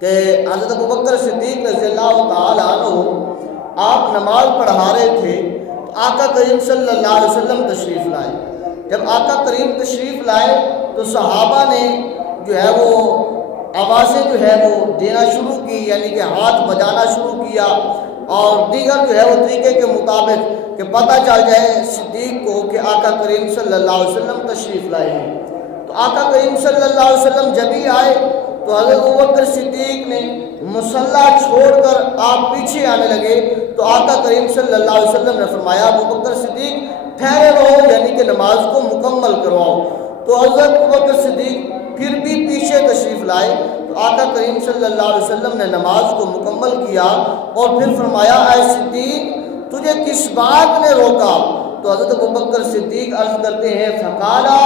کہ حضرت ابوبکر صدیق رضی اللہ تعالیٰ عنہ آپ نماز پڑھا رہے تھے تو آقا کریم صلی اللہ علیہ وسلم تشریف لائے۔ جب آقا کریم تشریف لائے تو صحابہ نے جو ہے وہ آوازیں جو ہے وہ دینا شروع کی، یعنی کہ ہاتھ بجانا شروع کیا، اور دیگر جو ہے وہ طریقے کے مطابق کہ پتہ چل جائے صدیق کو کہ آقا کریم صلی اللہ علیہ وسلم تشریف لائے ہیں۔ تو آقا کریم صلی اللہ علیہ وسلم جب ہی آئے تو حضرت ابوبکر صدیق نے مصلی چھوڑ کر آپ پیچھے آنے لگے تو آقا کریم صلی اللہ علیہ وسلم نے فرمایا ابوبکر صدیق ٹھہرے رہو، یعنی کہ نماز کو مکمل کرواؤ۔ تو حضرت ابوبکر صدیق پھر بھی پیچھے تشریف لائے تو آقا کریم صلی اللہ علیہ وسلم نے نماز کو مکمل کیا اور پھر فرمایا اے صدیق تجھے کس بات نے روکا؟ تو حضرت ابوبکر صدیق عرض کرتے ہیں فقالا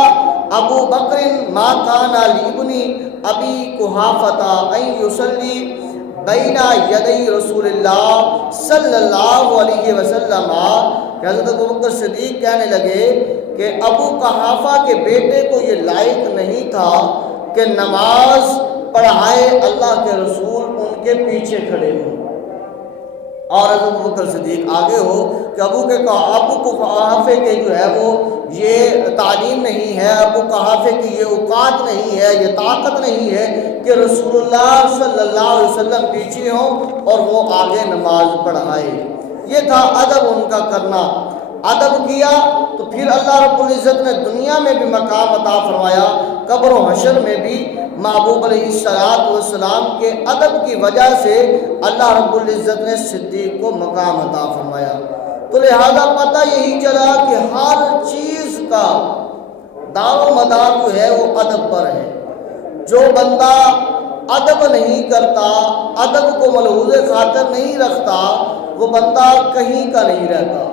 ابو بکر ما کان لابنی ابی قحافۃ ان یصلی بین یدی رسول اللہ صلی اللہ علیہ وسلم، کہ حضرت ابوبکر صدیق کہنے لگے کہ ابو قحافہ کے بیٹے کو یہ لائق نہیں تھا کہ نماز پڑھائے اللہ کے رسول ان کے پیچھے کھڑے ہوں، اور حضرت ابوبکر صدیق آگے ہو کہ ابو قحافے کے جو ہے وہ یہ تعلیم نہیں ہے، ابو قحافے کی یہ اوقات نہیں ہے، یہ طاقت نہیں ہے کہ رسول اللہ صلی اللہ علیہ وسلم پیچھے ہوں اور وہ آگے نماز پڑھائے۔ یہ تھا ادب ان کا کرنا۔ ادب کیا تو پھر اللہ رب العزت نے دنیا میں بھی مقام عطا فرمایا، قبر و حشر میں بھی محبوب علیہ السلام کے ادب کی وجہ سے اللہ رب العزت نے صدیق کو مقام عطا فرمایا۔ تو لہذا پتہ یہی چلا کہ ہر چیز کا دار و مدار جو ہے وہ ادب پر ہے۔ جو بندہ ادب نہیں کرتا، ادب کو ملحوظ خاطر نہیں رکھتا، وہ بندہ کہیں کا نہیں رہتا۔